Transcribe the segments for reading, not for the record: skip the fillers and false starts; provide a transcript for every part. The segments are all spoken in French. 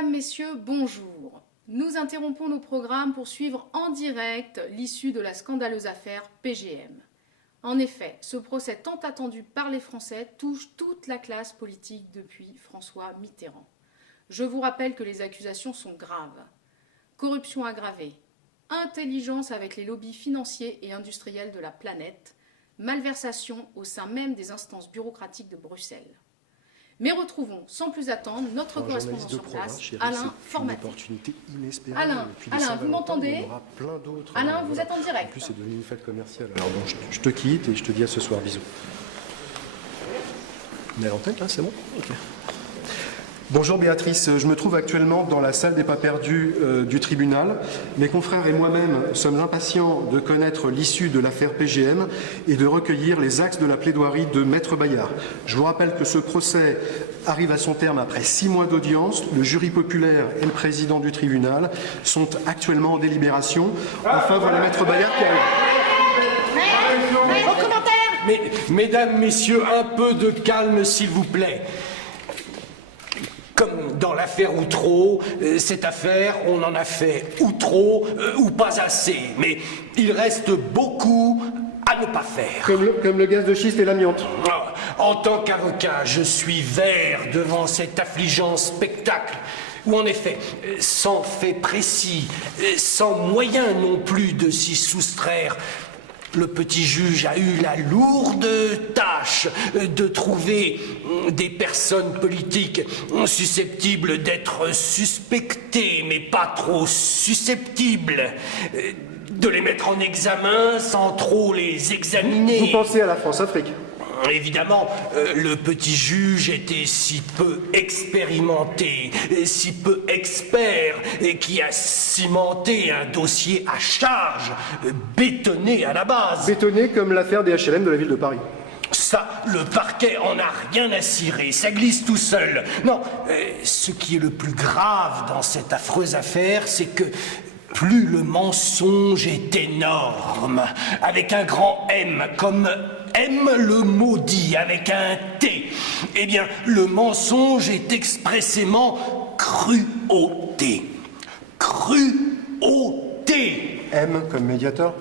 Mesdames, Messieurs, bonjour. Nous interrompons nos programmes pour suivre en direct l'issue de la scandaleuse affaire PGM. En effet, ce procès tant attendu par les Français touche toute la classe politique depuis François Mitterrand. Je vous rappelle que les accusations sont graves. Corruption aggravée, intelligence avec les lobbies financiers et industriels de la planète, malversation au sein même des instances bureaucratiques de Bruxelles. Mais retrouvons sans plus attendre notre correspondant sur place, Alain Formati. Alain, vous m'entendez? Alain, vous êtes en direct. En plus, c'est devenu une fête commerciale. Alors bon, je te quitte et je te dis à ce soir. Bisous. On est à l'antenne là, c'est bon? Ok. Bonjour Béatrice, je me trouve actuellement dans la salle des pas perdus du tribunal. Mes confrères et moi-même sommes impatients de connaître l'issue de l'affaire PGM et de recueillir les axes de la plaidoirie de Maître Bayard. Je vous rappelle que ce procès arrive à son terme après 6 mois d'audience. Le jury populaire et le président du tribunal sont actuellement en délibération. Enfin, voilà Maître Bayard qui arrive. Vos commentaires. Mesdames, Messieurs, un peu de calme s'il vous plaît. Comme dans l'affaire Outreau, cette affaire, on en a fait ou trop ou pas assez. Mais il reste beaucoup à ne pas faire. Comme le gaz de schiste et l'amiante. En tant qu'avocat, je suis vert devant cet affligeant spectacle où en effet, sans fait précis, sans moyen non plus de s'y soustraire, le petit juge a eu la lourde tâche de trouver des personnes politiques susceptibles d'être suspectées, mais pas trop susceptibles, de les mettre en examen sans trop les examiner. Vous pensez à la France-Afrique? Évidemment, le petit juge était si peu expérimenté, si peu expert, et qui a cimenté un dossier à charge, bétonné à la base. Bétonné comme l'affaire des HLM de la ville de Paris. Ça, le parquet en a rien à cirer, ça glisse tout seul. Non, ce qui est le plus grave dans cette affreuse affaire, c'est que plus le mensonge est énorme, avec un grand M, comme M le maudit, avec un T, eh bien, le mensonge est expressément cruauté. Cruauté. M comme médiateur.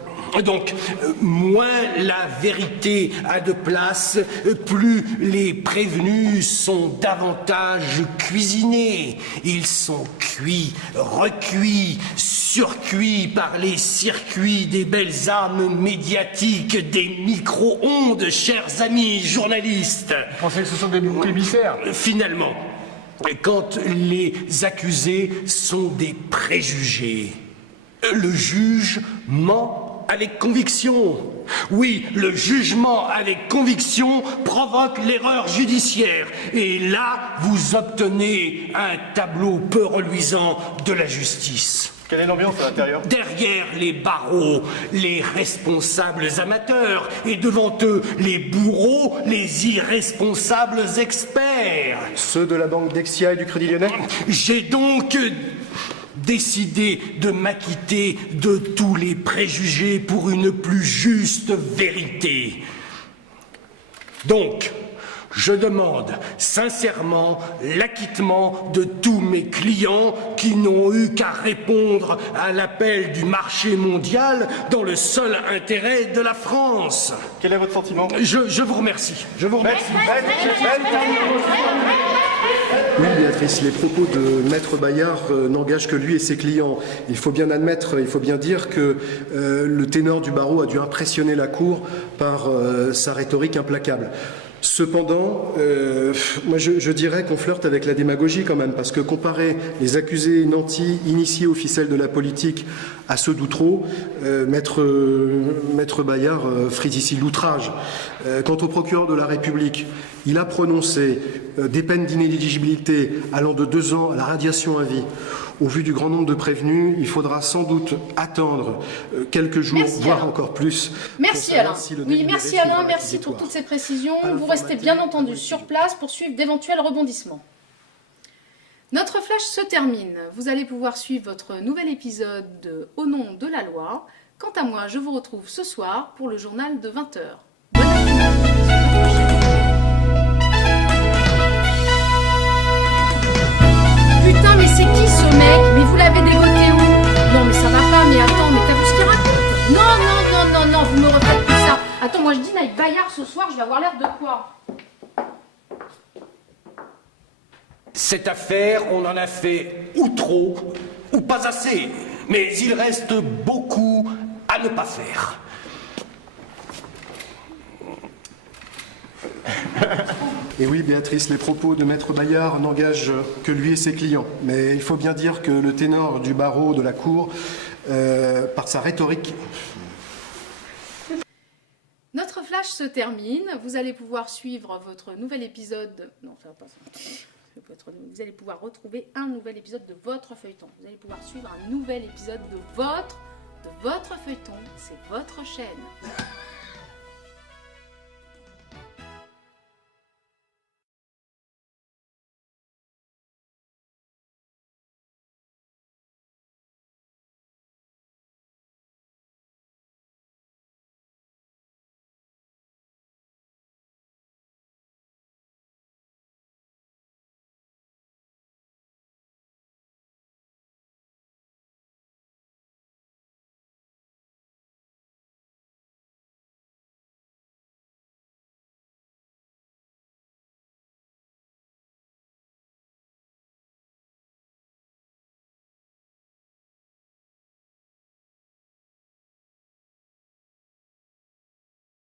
Donc, moins la vérité a de place, plus les prévenus sont davantage cuisinés. Ils sont cuits, recuits, surcuits par les circuits des belles âmes médiatiques, des micro-ondes, chers amis journalistes. Vous pensez que ce sont des émissaires? Finalement, quand les accusés sont des préjugés, le juge ment avec conviction. Oui, le jugement avec conviction provoque l'erreur judiciaire. Et là, vous obtenez un tableau peu reluisant de la justice. Quelle est l'ambiance à l'intérieur? Derrière les barreaux, les responsables amateurs, et devant eux, les bourreaux, les irresponsables experts. Ceux de la banque Dexia et du Crédit Lyonnais? J'ai donc décidé de m'acquitter de tous les préjugés pour une plus juste vérité. Donc, je demande sincèrement l'acquittement de tous mes clients qui n'ont eu qu'à répondre à l'appel du marché mondial dans le seul intérêt de la France. Quel est votre sentiment? Je vous remercie. Je vous remercie. Oui, Béatrice, les propos de Maître Bayard n'engagent que lui et ses clients. Il faut bien admettre, il faut bien dire que le ténor du barreau a dû impressionner la Cour par sa rhétorique implacable. Cependant, moi je dirais qu'on flirte avec la démagogie quand même, parce que comparer les accusés nantis initiés aux ficelles de la politique à ceux d'Outreau, Maître Bayard frise ici l'outrage. Quant au procureur de la République, il a prononcé des peines d'inéligibilité allant de 2 ans à la radiation à vie. Au vu du grand nombre de prévenus, il faudra sans doute attendre quelques jours, voire encore plus. Merci Alain. Oui, merci Alain, merci pour toutes ces précisions. Vous restez bien entendu sur place pour suivre d'éventuels rebondissements. Notre flash se termine. Vous allez pouvoir suivre votre nouvel épisode de Au nom de la loi. Quant à moi, je vous retrouve ce soir pour le journal de 20h. Bonne nuit. Putain, mais c'est Attends, moi je dîne avec Bayard ce soir, je vais avoir l'air de quoi? Cette affaire, on en a fait ou trop, ou pas assez. Mais il reste beaucoup à ne pas faire. Et oui, Béatrice, les propos de Maître Bayard n'engagent que lui et ses clients. Mais il faut bien dire que le ténor du barreau de la Cour, par sa rhétorique... Notre flash se termine. Vous allez pouvoir suivre votre nouvel épisode. Non, ça va pas. Vous allez pouvoir retrouver un nouvel épisode de votre feuilleton. Vous allez pouvoir suivre un nouvel épisode de votre feuilleton. C'est votre chaîne.